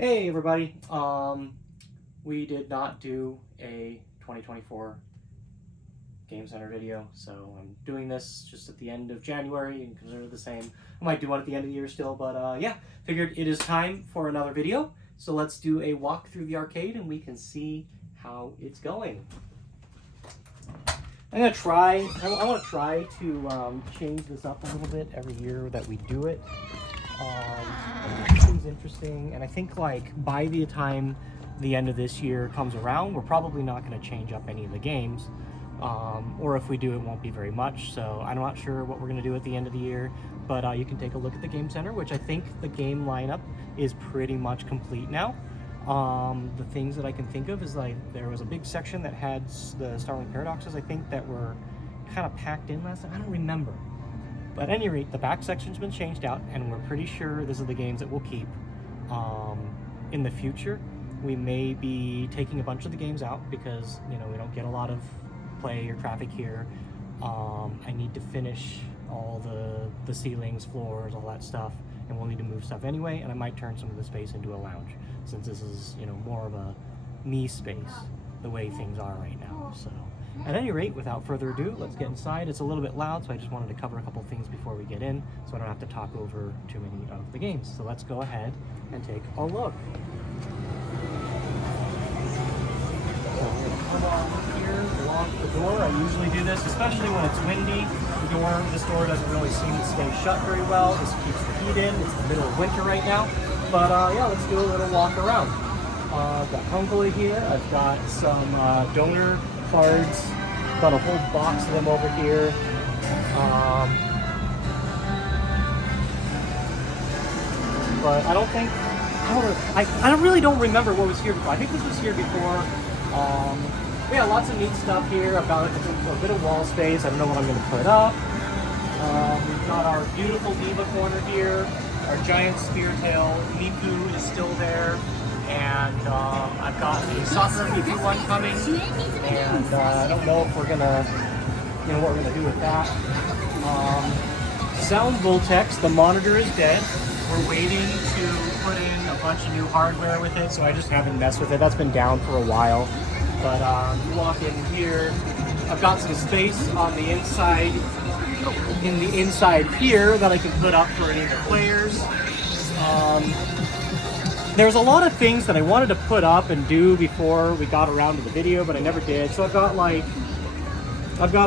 Hey everybody, we did not do a 2024 Game Center video, so I'm doing this just at the end of January and consider it the same. I might do one at the end of the year still, but yeah, figured it is time for another video. So let's do a walk through the arcade and we can see how it's going. I'm gonna try, I want to try to change this up a little bit every year that we do it. It seems interesting, and I think like by the time the end of this year comes around, we're probably not going to change up any of the games, or if we do, it won't be very much. So I'm not sure what we're going to do at the end of the year, but you can take a look at the Game Center, which I think the game lineup is pretty much complete now. The things that I can think of is like there was a big section that had the Starwing Paradoxes, I think, that were kind of packed in last time. I don't remember. But at any rate, the back section's been changed out, and we're pretty sure this are the games that we'll keep. In the future, we may be taking a bunch of the games out because, you know, we don't get a lot of play or traffic here. I need to finish all the ceilings, floors, all that stuff, and we'll need to move stuff anyway, and I might turn some of the space into a lounge, since this is, you know, more of a me space, the way things are right now, so. At any rate, without further ado, let's get inside. It's a little bit loud, so I just wanted to cover a couple things before we get in, so I don't have to talk over too many of the games. So let's go ahead and take a look. So I'm going to come on here, lock the door. I usually do this, especially when it's windy. This door doesn't really seem to stay shut very well. This keeps the heat in. It's the middle of winter right now. But yeah, let's do a little walk around. I've got Hunkily here. I've got some donor cards. Got a whole box of them over here. But I don't think, I really don't remember what was here before. I think this was here before. Yeah, lots of neat stuff here. I've got a bit of wall space. I don't know what I'm going to put up. We've got our beautiful Diva corner here. Our giant spear tail Miku is still there. And I've got the soccer Miku one coming. And I don't know if we're going to, you know, what we're going to do with that. Sound Voltex, the monitor is dead. We're waiting to put in a bunch of new hardware with it, so I just haven't messed with it. That's been down for a while. But you walk in here, I've got some space on the inside, in the inside here that I can put up for any of the players. There's a lot of things that I wanted to put up and do before we got around to the video, but I never did. So I've got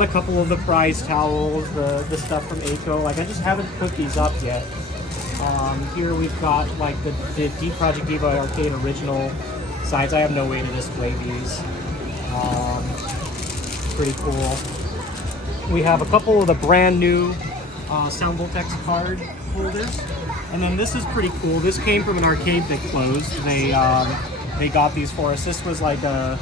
a couple of the prize towels, the stuff from Aiko. Like, I just haven't put these up yet. Here we've got like the Deep Project Diva Arcade original sides. I have no way to display these. Pretty cool. We have a couple of the brand new Sound Voltex card holders. And then this is pretty cool. This came from an arcade that closed. They got these for us. This was like a,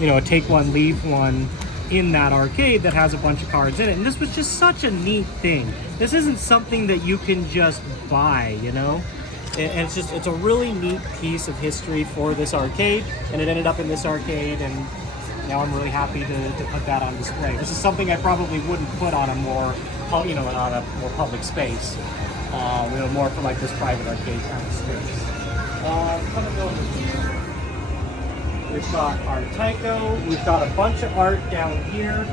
you know, a take one, leave one in that arcade that has a bunch of cards in it. And this was just such a neat thing. This isn't something that you can just buy, you know? And it's a really neat piece of history for this arcade. And it ended up in this arcade, and now I'm really happy to put that on display. This is something I probably wouldn't put on a more, you know, on a more public space. You know, more for like this private arcade kind of space. Coming over here, we've got our Taiko. We've got a bunch of art down here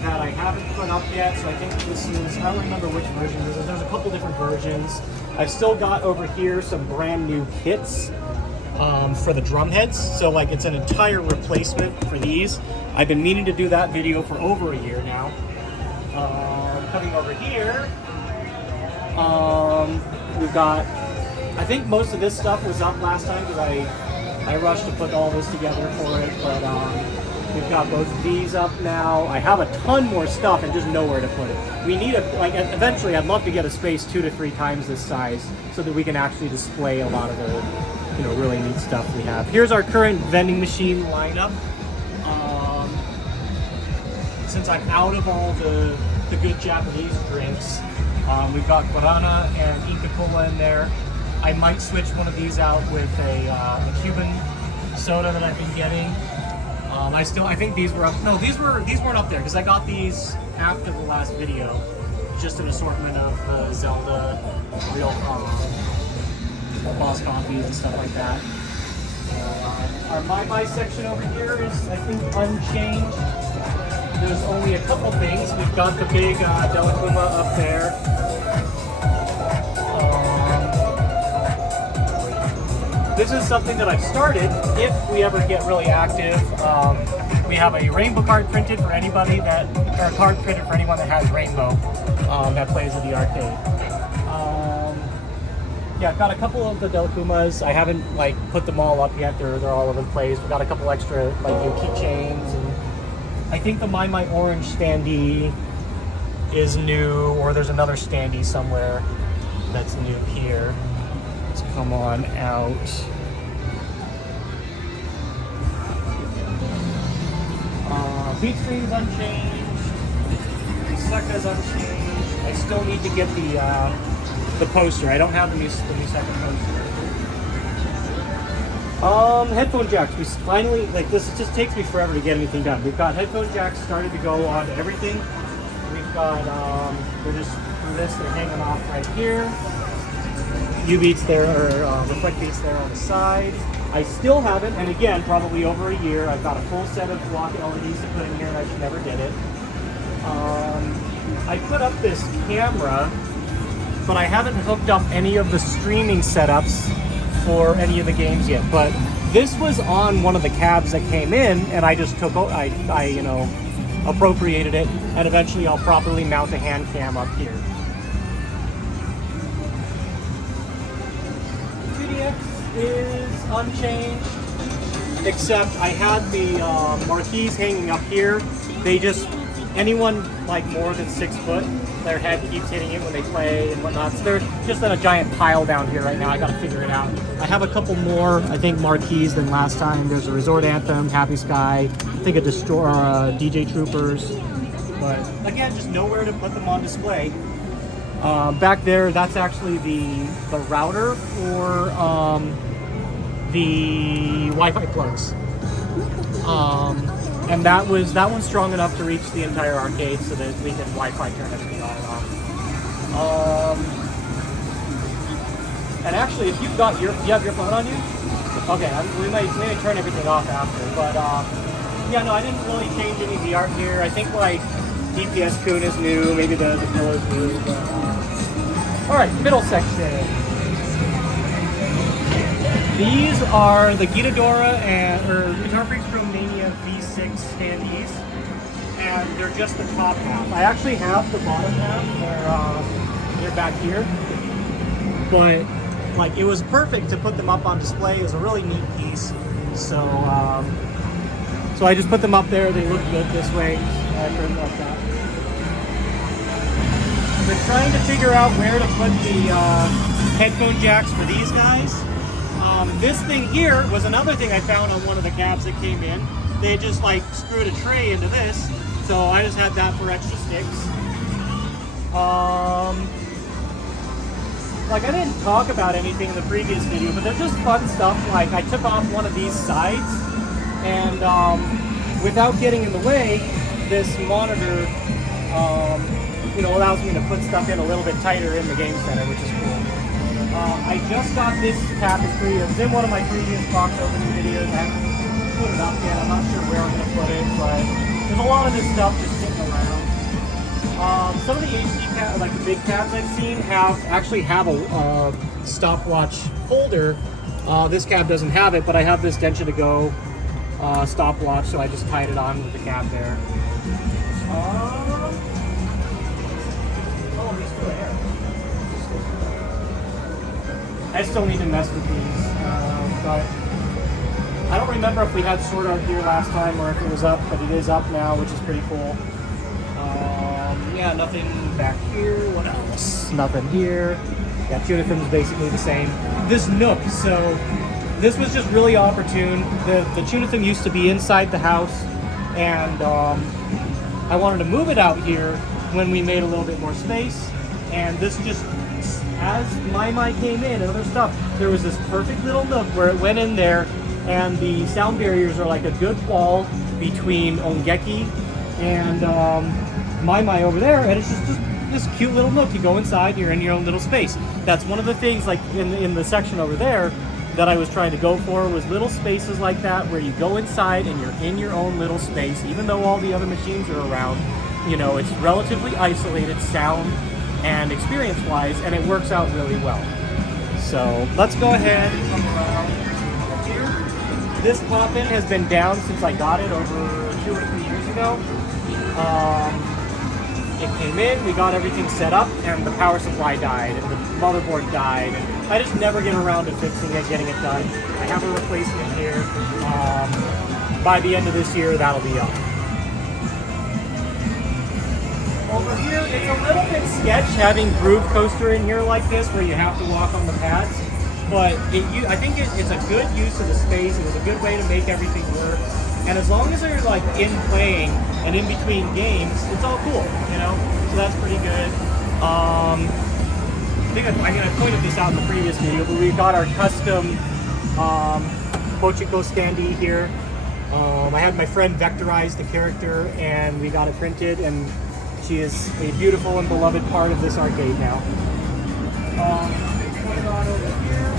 that I haven't put up yet. So I think this is, I don't remember which version this is. There's a couple different versions. I've still got over here some brand new kits for the drum heads. So like it's an entire replacement for these. I've been meaning to do that video for over a year now. Coming over here, we've got, I think most of this stuff was up last time because I rushed to put all this together for it, but we've got both of these up now. I have a ton more stuff and just nowhere to put it. We need like eventually I'd love to get a space 2 to 3 times this size so that we can actually display a lot of the, you know, really neat stuff we have. Here's our current vending machine lineup. Since I'm out of all the good Japanese drinks, we've got Guarana and Inca Cola in there. I might switch one of these out with a Cuban soda that I've been getting. I think these were up. No, these weren't up there because I got these after the last video. Just an assortment of the Zelda real Boss coffees and stuff like that. Our My section over here is, I think, unchanged. There's only a couple things. We've got the big Delacuma up there. This is something that I've started if we ever get really active. We have a rainbow card printed for anybody that, or a card printed for anyone that has rainbow that plays at the arcade. Yeah, I've got a couple of the Delacumas. I haven't like put them all up yet. They're all over the place. We've got a couple extra like keychains, and I think the My Orange standee is new, or there's another standee somewhere that's new here. So come on out. Beat Stream's unchanged. Succa's unchanged. I still need to get the poster. I don't have the new second poster. Headphone jacks. We finally, like, this just takes me forever to get anything done. We've got headphone jacks started to go on to everything. We've got, they're just through this, they're hanging off right here. U-beats there, or reflect beats there on the side. I still haven't, and again, probably over a year, I've got a full set of block LEDs to put in here, and I just never did it. I put up this camera, but I haven't hooked up any of the streaming setups for any of the games yet. But this was on one of the cabs that came in, and I just took, I appropriated it, and eventually I'll properly mount a hand cam up here. 2DX is unchanged, except I had the marquees hanging up here. They just, anyone like more than 6 foot, their head keeps hitting it when they play and whatnot. So they're just in a giant pile down here right now. I gotta figure it out. I have a couple more, I think, marquees than last time. There's a Resort Anthem, Happy Sky, I think a DJ Troopers. But again, just nowhere to put them on display. Back there, that's actually the router for the Wi-Fi plugs. And that one's strong enough to reach the entire arcade so that we can Wi-Fi turn everything on and off. And actually, if you've got you have your phone on you? Okay, we may turn everything off after. But yeah, no, I didn't really change any of the art here. I think like DPS Kun is new, maybe the pillow's new. But, all right, middle section. These are the Guitadora or Guitar Freaks Pro Mania V6 standees, and they're just the top half. I actually have the bottom half. They're back here, but like it was perfect to put them up on display. It was a really neat piece, so so I just put them up there. They look good this way. I put them like that. I've been trying to figure out where to put the headphone jacks for these guys. This thing here was another thing I found on one of the cabs that came in. They just like screwed a tray into this, so I just had that for extra sticks. Like I didn't talk about anything in the previous video, but they're just fun stuff. Like I took off one of these sides, and without getting in the way, this monitor allows me to put stuff in a little bit tighter in the game center, which is cool. I just got this tapestry. It was in one of my previous box opening videos. I haven't put it up yet. I'm not sure where I'm going to put it, but there's a lot of this stuff just sitting around. Some of the HD cabs, like the big cabs I've seen, actually have a stopwatch holder. This cab doesn't have it, but I have this Densha to Go stopwatch, so I just tied it on with the cab there. I still need to mess with these, but I don't remember if we had Sword Art here last time or if it was up, but it is up now, which is pretty cool. Yeah, nothing back here. What else? Nothing here. Yeah, Tunithim's basically the same. This Nook, so this was just really opportune. The Tunithim used to be inside the house, and I wanted to move it out here when we made a little bit more space, and this just, as My came in and other stuff, there was this perfect little nook where it went in there, and the sound barriers are like a good wall between Ongeki and My over there, and it's just this cute little nook. You go inside, you're in your own little space. That's one of the things, like in the section over there, that I was trying to go for, was little spaces like that where you go inside and you're in your own little space, even though all the other machines are around. You know, it's relatively isolated sound and experience-wise, and it works out really well. So let's go ahead and come around here. This pop-in has been down since I got it over 2 or 3 years ago. It came in, we got everything set up, and the power supply died, and the motherboard died, and I just never get around to fixing it, getting it done. I have a replacement here. By the end of this year, that'll be up. Over here, it's a little bit sketch having Groove Coaster in here like this, where you have to walk on the pads. But I think it's a good use of the space. It was a good way to make everything work. And as long as they're like in playing and in between games, it's all cool, you know? So that's pretty good. I pointed this out in the previous video, but we got our custom Pochiko standee here. I had my friend vectorize the character and we got it printed, and she is a beautiful and beloved part of this arcade now. Going on over here,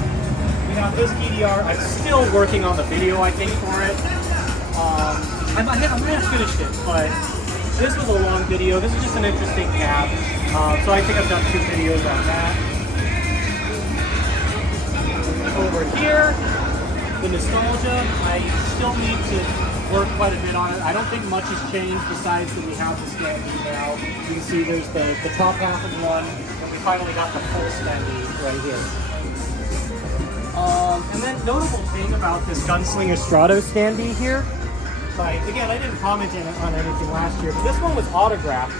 we have this DDR. I'm still working on the video, I think, for it. I might have finished it, but this was a long video. This is just an interesting cab. So I think I've done 2 videos on that. Over here, the nostalgia, I still need to work quite a bit on it. I don't think much has changed besides that we have the standee now. You can see there's the top half of one, and we finally got the full standee right here. And then notable thing about this Gunslinger Strato standee here, like, again, I didn't comment on anything last year, but this one was autographed,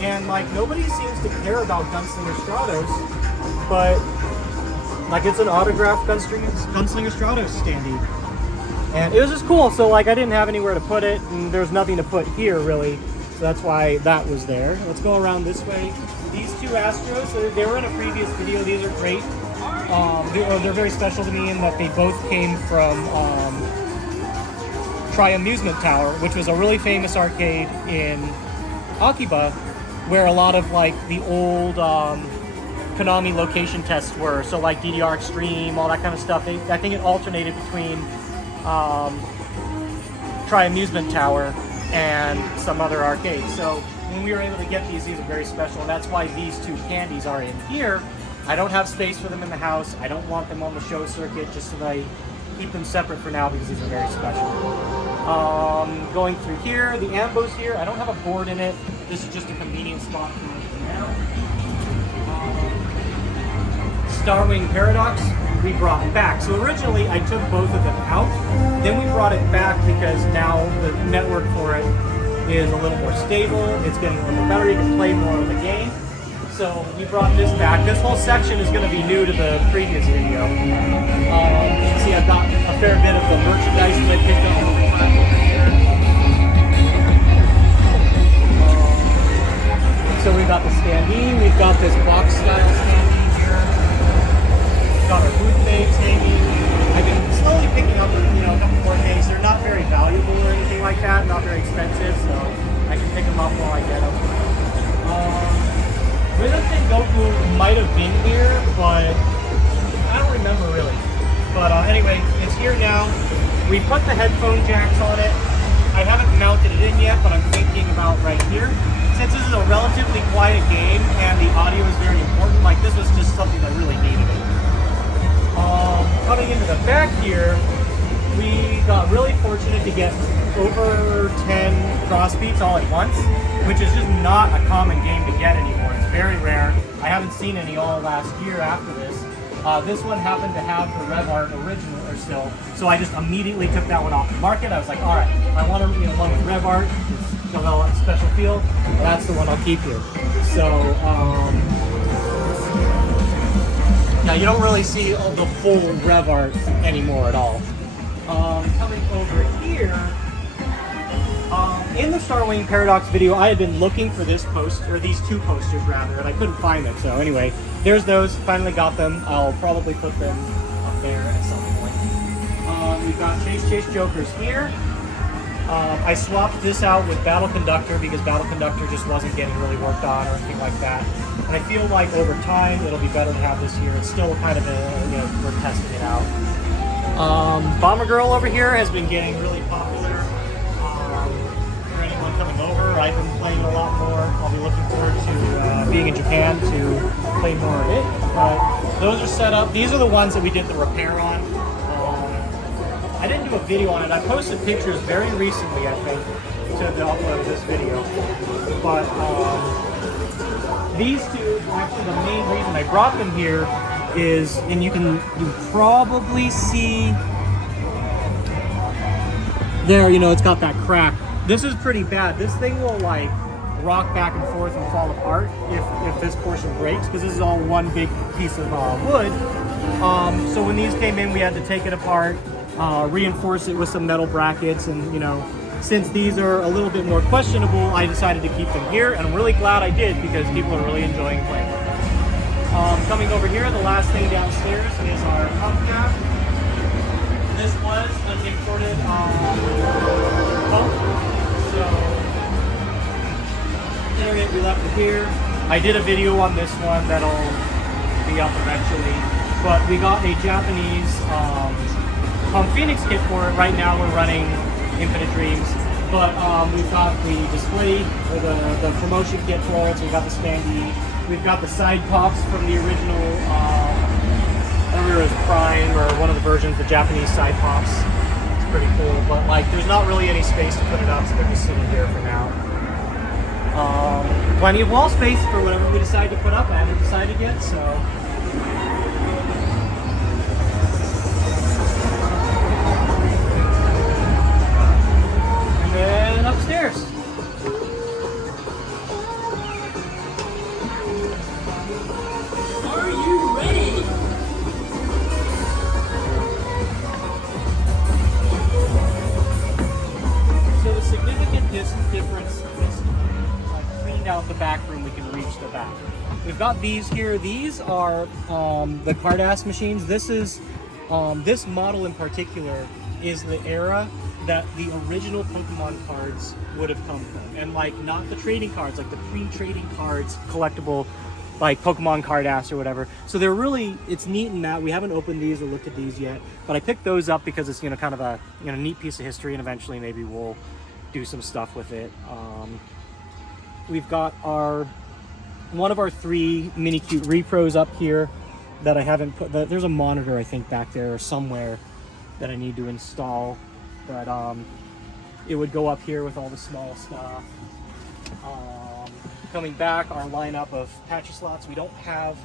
and like nobody seems to care about Gunslinger Stratos, but like it's an autographed Gunslinger Stratos standee, and it was just cool. So like I didn't have anywhere to put it, and there's nothing to put here really, so that's why that was there. Let's go around this way. These 2 Astros, they were in a previous video. These are great. They're very special to me in that they both came from Tri-Amusement Tower, which was a really famous arcade in Akiba, where a lot of like the old Konami location tests were. So like DDR Extreme, all that kind of stuff. I think it alternated between Tri-Amusement Tower and some other arcades. So when we were able to get these are very special, and that's why these 2 candies are in here. I don't have space for them in the house. I don't want them on the show circuit, just so that I keep them separate for now because these are very special. Going through here, the Ambos here, I don't have a board in it. This is just a convenient spot for me now. Starwing Paradox, we brought back. So originally I took both of them out, then we brought it back because now the network for it is a little more stable, it's getting a little better, you can play more of the game. So we brought this back. This whole section is going to be new to the previous video. You can see I've got a fair bit of the merchandise that I picked up over time over here. So we've got the standee, we've got this box style standee here. We've got our booth bags hanging. I've been slowly picking up, a couple more things. They're not very valuable or anything like that, not very expensive, so I can pick them up while I get them. I don't think Goku might have been here, but I don't remember really. But anyway, it's here now. We put the headphone jacks on it. I haven't mounted it in yet, but I'm thinking about right here. Since this is a relatively quiet game and the audio is very important, like this was just something that really needed it. Coming into the back here, we got really fortunate to get over 10 cross beats all at once, which is just not a common game to get anymore. It's very rare. I haven't seen any all last year after this. This one happened to have the Rev Art original or still, so I just immediately took that one off the market. I was like, all right, I want one with Rev Art. It's got a special feel. That's the one I'll keep here. So now you don't really see the full Rev Art anymore at all. Coming over here. In the Starwing Paradox video, I had been looking for this poster, or these 2 posters rather, and I couldn't find them. So anyway, there's those. Finally got them. I'll probably put them up there at some point. We've got Chase Jokers here. I swapped this out with Battle Conductor because Battle Conductor just wasn't getting really worked on or anything like that. And I feel like over time it'll be better to have this here. It's still kind of we're testing it out. Bomber Girl over here has been getting really popular. For anyone coming over, I've been playing it a lot more. I'll be looking forward to being in Japan to play more of it. But those are set up. These are the ones that we did the repair on. I didn't do a video on it. I posted pictures very recently, I think, to the upload of this video. But these two, actually the main reason I brought them here is, and you probably see there, it's got that crack. This is pretty bad. This thing will like rock back and forth and fall apart if this portion breaks, because this is all one big piece of wood. So when these came in, we had to take it apart, reinforce it with some metal brackets, and since these are a little bit more questionable, I decided to keep them here, and I'm really glad I did because people are really enjoying playing with them. Coming over here, the last thing downstairs is our pump cap. This was an imported pump, so we left it here. I did a video on this one that'll be up eventually, but we got a Japanese Pump Phoenix kit for it. Right now we're running Infinite Dreams, but we've got the display, or the promotion kit for it, so we've got the standee. We've got the side pops from the original, I remember it was Prime, or one of the versions, the Japanese side pops. It's pretty cool, but like there's not really any space to put it up, so they're just sitting here for now. Plenty of wall space for whatever we decide to put up. I haven't decided yet, so. And then upstairs. Are you ready? So the significant difference is I've cleaned out the back room, we can reach the back. We've got these here. These are the Cardass machines. This is this model in particular is the era that the original Pokemon cards would have come from, and like not the trading cards, like the pre-trading cards, collectible, like Pokemon Cardass or whatever. So they're really, it's neat in that we haven't opened these or looked at these yet, but I picked those up because it's kind of a neat piece of history, and eventually maybe we'll do some stuff with it. We've got one of our 3 Mini Cute Repros up here that I haven't put. There's a monitor I think back there somewhere that I need to install, but it would go up here with all the small stuff. Coming back, our lineup of patchy slots. We don't have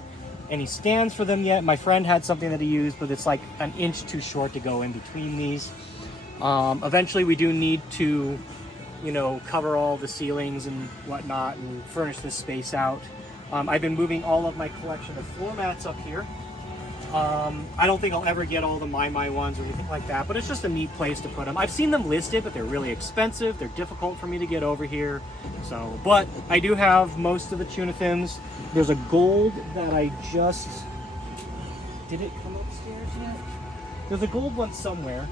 any stands for them yet. My friend had something that he used, but it's like an inch too short to go in between these. Eventually we do need to cover all the ceilings and whatnot and furnish this space out. I've been moving all of my collection of floor mats up here. I don't think I'll ever get all the My ones or anything like that, but it's just a neat place to put them. I've seen them listed, but they're really expensive. They're difficult for me to get over here. So, but I do have most of the Tunithims. There's a gold that I just, did it come upstairs yet? There's a gold one somewhere.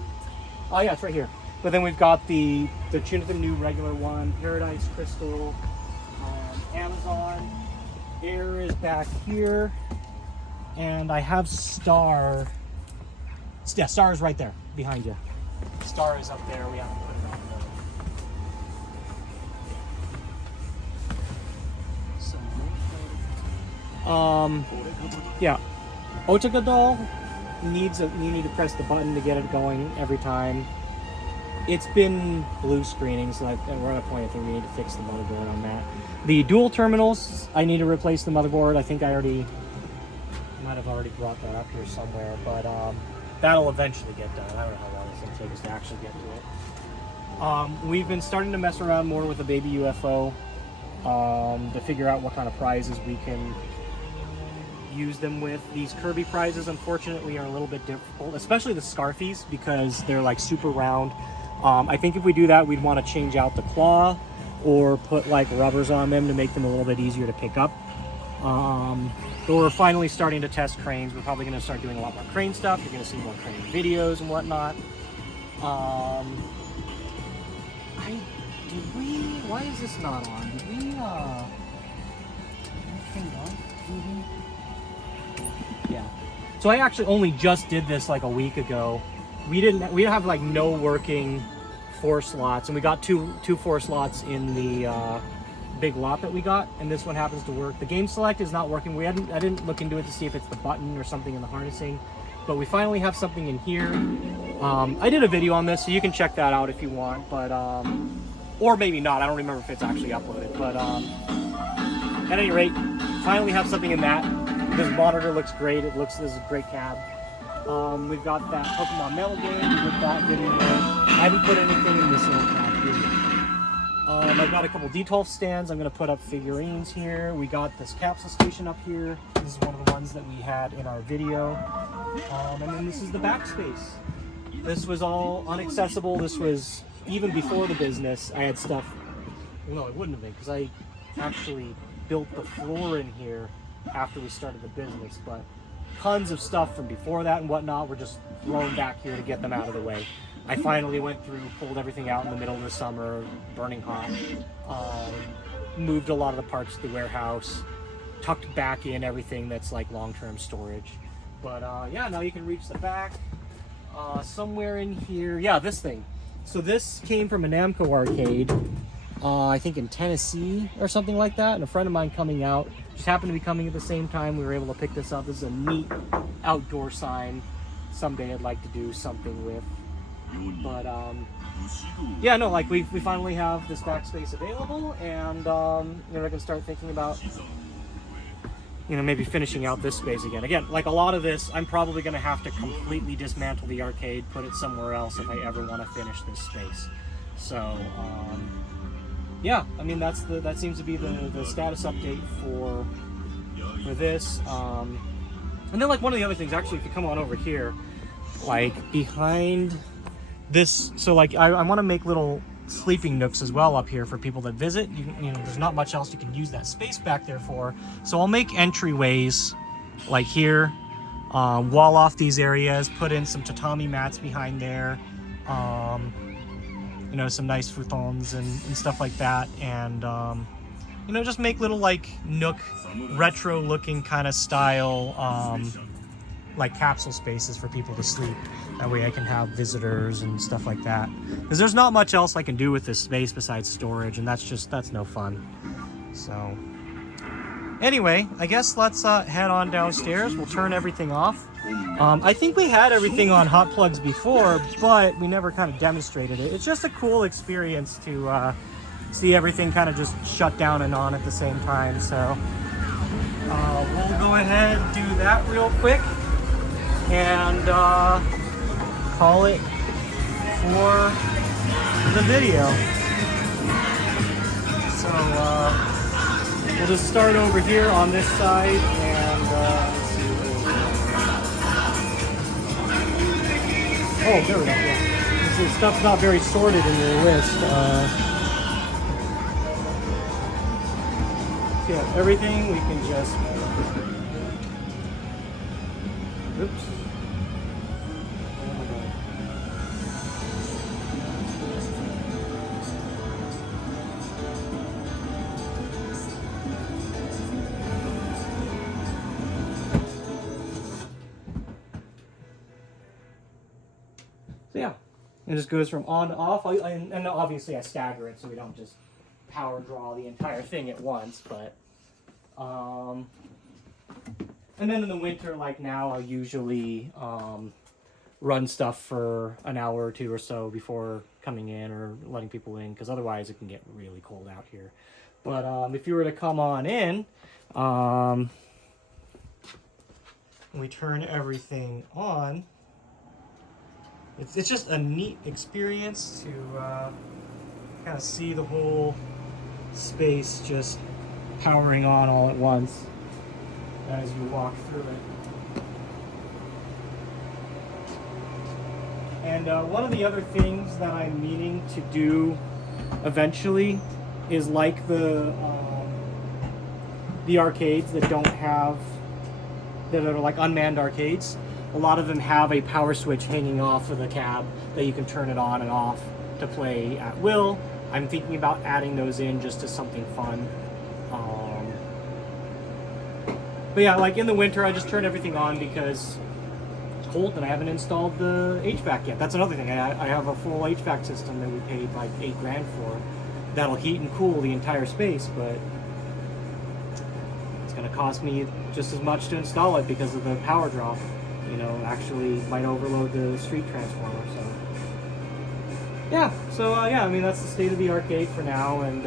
Oh yeah, it's right here. But then we've got the Tunithim new regular one, Paradise Crystal, Amazon. Air is back here. And I have Star. Yeah, Star is right there behind you. Star is up there. We haven't put it up there. So, yeah. Otaka doll you need to press the button to get it going every time. It's been blue screening, so we're at a point I think we need to fix the motherboard on that. The dual terminals, I need to replace the motherboard. I think I might have already brought that up here somewhere, but that'll eventually get done. I don't know how long it's going to take us to actually get to it. We've been starting to mess around more with the baby UFO to figure out what kind of prizes we can use them with. These Kirby prizes, unfortunately, are a little bit difficult, especially the Scarfies, because they're like super round. I think if we do that, we'd want to change out the claw or put like rubbers on them to make them a little bit easier to pick up. But we're finally starting to test cranes. We're probably going to start doing a lot more crane stuff. You're going to see more crane videos and whatnot. Why is this not on? Did we, turn it on? Yeah. So I actually only just did this like a week ago. We have like no working 4 slots, and we got two 4 slots in the big lot that we got, and this one happens to work. The game select is not working. I didn't look into it to see if it's the button or something in the harnessing, but we finally have something in here. I did a video on this, so you can check that out if you want, but or maybe not. I don't remember if it's actually uploaded, but at any rate, finally have something in that. This monitor looks great. This is a great cab. We've got that Pokemon Metal game. We did that video. I haven't put anything in this little cab here yet. I've got a couple D12 stands. I'm going to put up figurines here. We got this capsule station up here. This is one of the ones that we had in our video. And then this is the backspace. This was all inaccessible. This was even before the business. I had stuff. Well, no, it wouldn't have been, because I actually built the floor in here after we started the business. But tons of stuff from before that and whatnot were just thrown back here to get them out of the way. I finally went through, pulled everything out in the middle of the summer, burning hot, moved a lot of the parts to the warehouse, tucked back in everything that's like long-term storage. But yeah, now you can reach the back. Somewhere in here, yeah, this thing. So this came from a Namco arcade, I think in Tennessee or something like that, and a friend of mine coming out, just happened to be coming at the same time. We were able to pick this up. This is a neat outdoor sign. Someday I'd like to do something with. But yeah, no, like we finally have this backspace available, and I can start thinking about maybe finishing out this space again. Again, like a lot of this, I'm probably going to have to completely dismantle the arcade, put it somewhere else if I ever want to finish this space. So yeah, I mean that seems to be the status update for this. And then like one of the other things, actually, if you come on over here, like behind this, so like I want to make little sleeping nooks as well up here for people that visit. You know, there's not much else you can use that space back there for. So I'll make entryways like here, wall off these areas, put in some tatami mats behind there, some nice futons and stuff like that, and just make little like nook, retro looking kind of style like capsule spaces for people to sleep. That way I can have visitors and stuff like that. Because there's not much else I can do with this space besides storage, and that's no fun. So anyway, I guess let's head on downstairs. We'll turn everything off. I think we had everything on hot plugs before, but we never kind of demonstrated it. It's just a cool experience to see everything kind of just shut down and on at the same time. So we'll go ahead and do that real quick and call it for the video. So we'll just start over here on this side, and let's see. Oh, there we go. Yeah. This stuff's not very sorted in your list. Yeah, everything we can just. Oops. So yeah, it just goes from on to off, and obviously I stagger it so we don't just power draw the entire thing at once, but and then in the winter, like now, I'll usually run stuff for an hour or two or so before coming in or letting people in, because otherwise it can get really cold out here. But if you were to come on in, we turn everything on. It's just a neat experience to kind of see the whole space just powering on all at once as you walk through it. And one of the other things that I'm meaning to do eventually is like the arcades that are like unmanned arcades. A lot of them have a power switch hanging off of the cab that you can turn it on and off. to play at will. I'm thinking about adding those in just as something fun. But yeah, like in the winter, I just turn everything on because it's cold and I haven't installed the HVAC yet. That's another thing. I have a full HVAC system that we paid like $8 grand for. That'll heat and cool the entire space, but it's going to cost me just as much to install it because of the power drop. You know, actually might overload the street transformer. So yeah, yeah, I mean that's the state of the arcade for now, and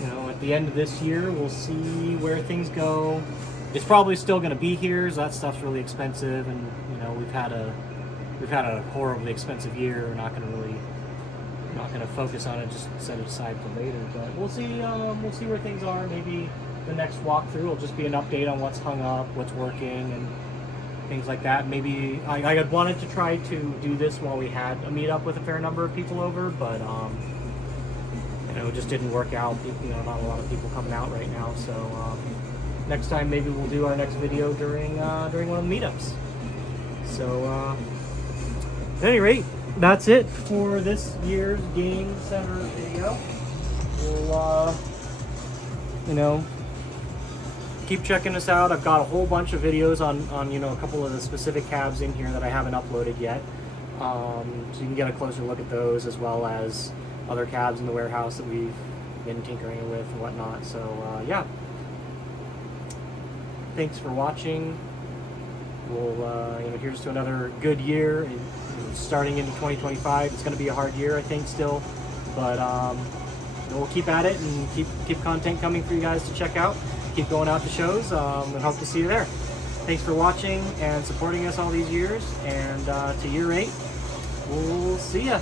you know, at the end of this year, we'll see where things go. It's probably still going to be here, so that stuff's really expensive, and you know, we've had a horribly expensive year. We're not going to focus on it, just set it aside for later. But we'll see where things are. Maybe the next walkthrough will just be an update on what's hung up, what's working, and things like that. Maybe I had wanted to try to do this while we had a meetup with a fair number of people over, but you know, it just didn't work out. You know, not a lot of people coming out right now. So next time, maybe we'll do our next video during one of the meetups. So at any rate, that's it for this year's Game Center video. We'll you know, keep checking us out. I've got a whole bunch of videos on you know, a couple of the specific cabs in here that I haven't uploaded yet. So you can get a closer look at those, as well as other cabs in the warehouse that we've been tinkering with and whatnot. So yeah, thanks for watching. We'll you know, here's to another good year. Starting into 2025, it's going to be a hard year, I think, still, but we'll keep at it and keep content coming for you guys to check out. Keep going out to shows, and hope to see you there. Thanks for watching and supporting us all these years, and to year 8, we'll see ya.